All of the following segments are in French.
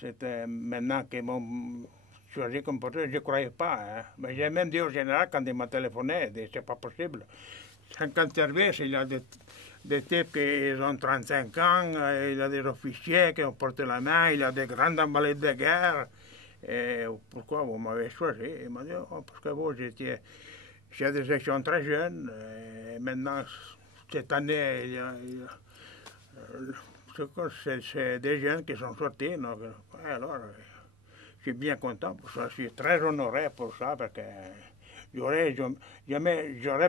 C'était maintenant qu'ils m'ont choisi comme porteur, je ne croyais pas. Hein. Mais j'ai même dit au général quand il m'a téléphoné, c'est pas possible. 50 services, il y a des types qui ont 35 ans, il y a des officiers qui ont porté la main, il y a des grands invalides de guerre. Et pourquoi vous m'avez choisi? Il m'a dit, oh, parce que vous étiez, j'ai des élections très jeunes, et maintenant, cette année, c'est des jeunes qui sont sortis. Donc, alors, je suis bien content pour ça, je suis très honoré pour ça, parce que j'aurais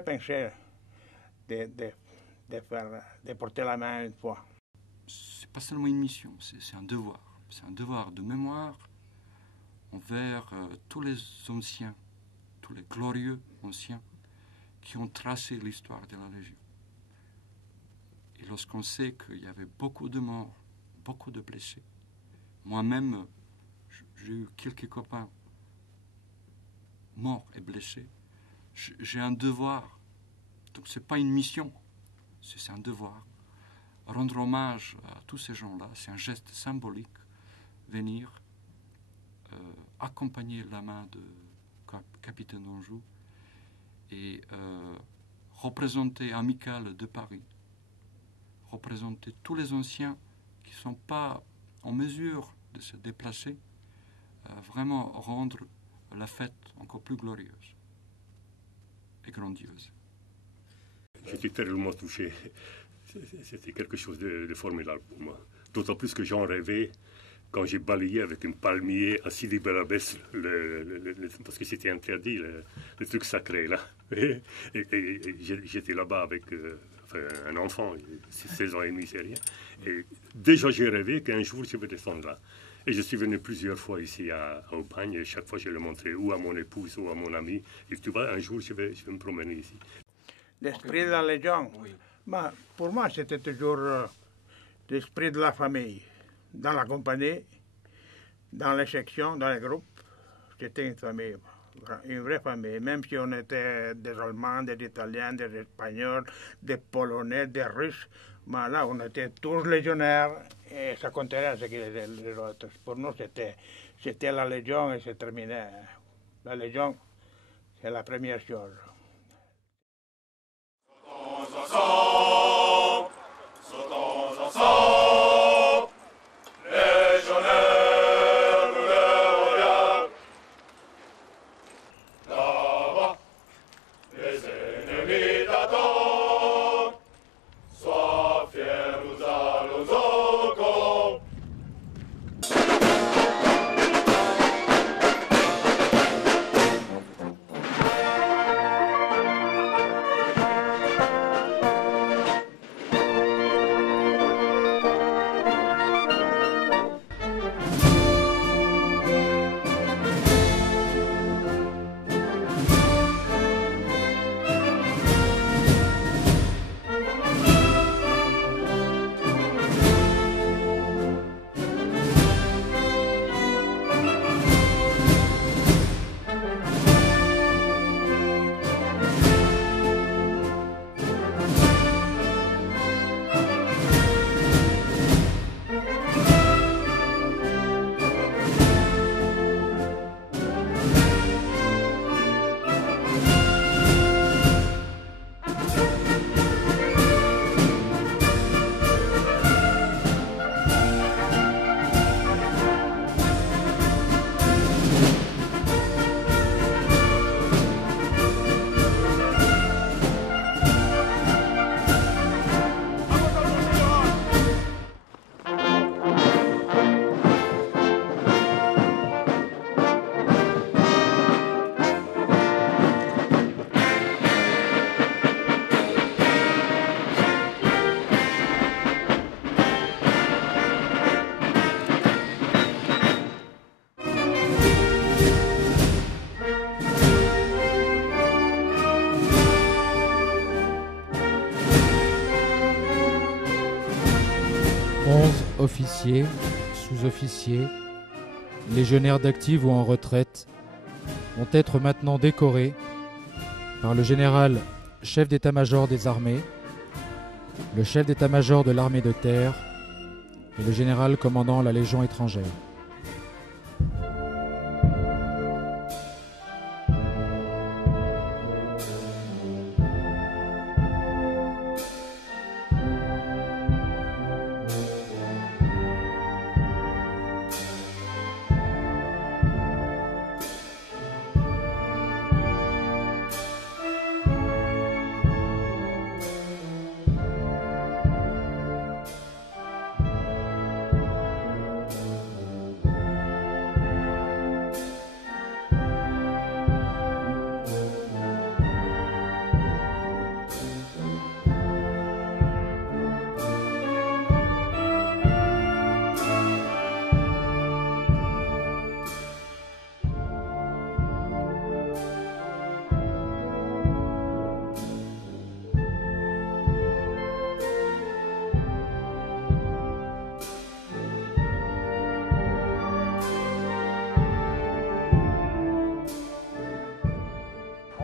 pensé de porter la main une fois. C'est pas seulement une mission, c'est un devoir. C'est un devoir de mémoire envers tous les anciens, tous les glorieux anciens qui ont tracé l'histoire de la Légion. Et lorsqu'on sait qu'il y avait beaucoup de morts, beaucoup de blessés, moi-même, j'ai eu quelques copains morts et blessés, j'ai un devoir. Donc ce n'est pas une mission, c'est un devoir. Rendre hommage à tous ces gens-là, c'est un geste symbolique, venir accompagner la main de capitaine d'Anjou et représenter Amical de Paris, représenter tous les anciens qui ne sont pas en mesure de se déplacer, vraiment rendre la fête encore plus glorieuse et grandiose. J'étais tellement touché. C'était quelque chose de formidable pour moi. D'autant plus que j'en rêvais quand j'ai balayé avec un palmier à Sidi Bel Abbès, parce que c'était interdit, le truc sacré là. Et j'étais là-bas avec un enfant, 16 ans et demi, c'est rien. Et déjà j'ai rêvé qu'un jour je vais descendre là. Et je suis venu plusieurs fois ici à Aubagne, et chaque fois je le montrais ou à mon épouse ou à mon ami. Et tu vois, un jour je vais me promener ici. L'esprit de la Légion, oui. Ben, pour moi c'était toujours l'esprit de la famille. Dans la compagnie, dans les sections, dans les groupes, c'était une famille, une vraie famille. Même si on était des Allemands, des Italiens, des Espagnols, des Polonais, des Russes, ben là on était tous légionnaires et ça comptait rien ce qu'ils étaient les autres. Pour nous c'était la Légion et c'est terminé. La Légion, c'est la première chose. Officiers, sous-officiers, légionnaires d'active ou en retraite vont être maintenant décorés par le général chef d'état-major des armées, le chef d'état-major de l'armée de terre et le général commandant la Légion étrangère.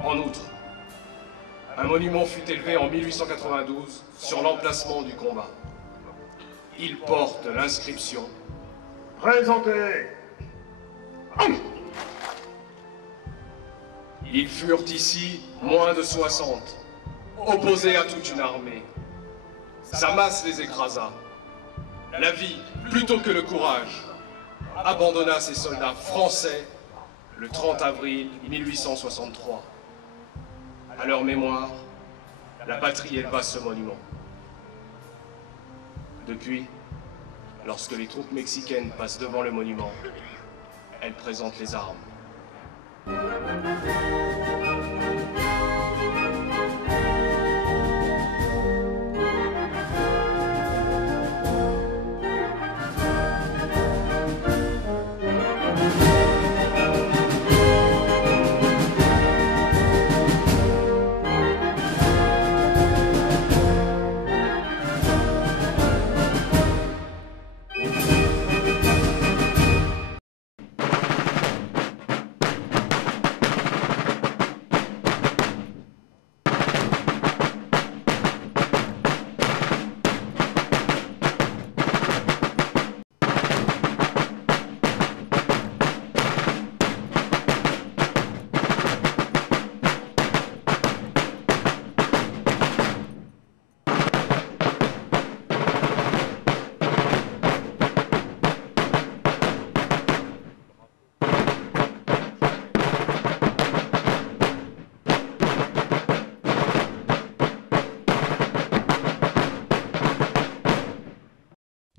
En outre, un monument fut élevé en 1892 sur l'emplacement du combat. Il porte l'inscription « Présentez ». Ils furent ici moins de 60, opposés à toute une armée. Sa masse les écrasa. La vie, plutôt que le courage, abandonna ses soldats français le 30 avril 1863. À leur mémoire, la patrie éleva ce monument. Depuis, lorsque les troupes mexicaines passent devant le monument, elles présentent les armes.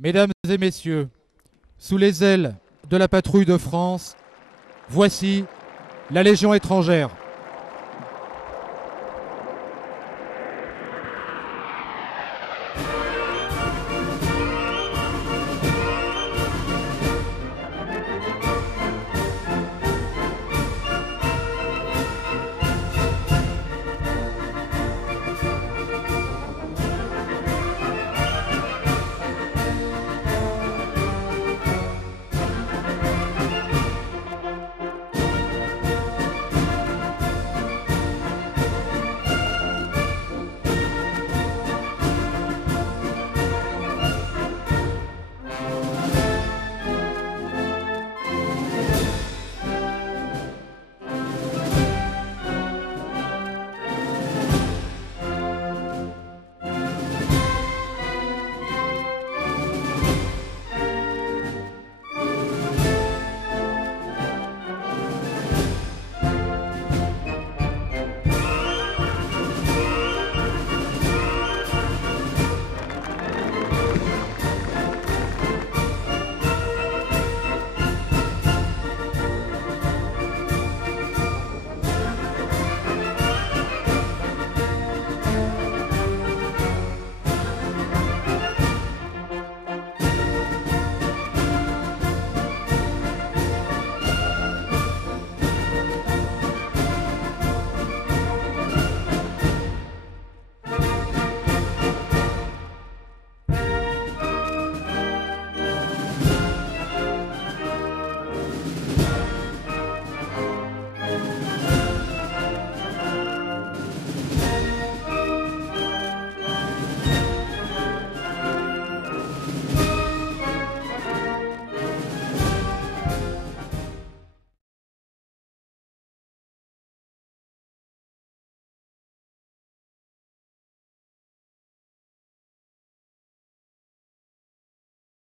Mesdames et messieurs, sous les ailes de la patrouille de France, voici la Légion étrangère.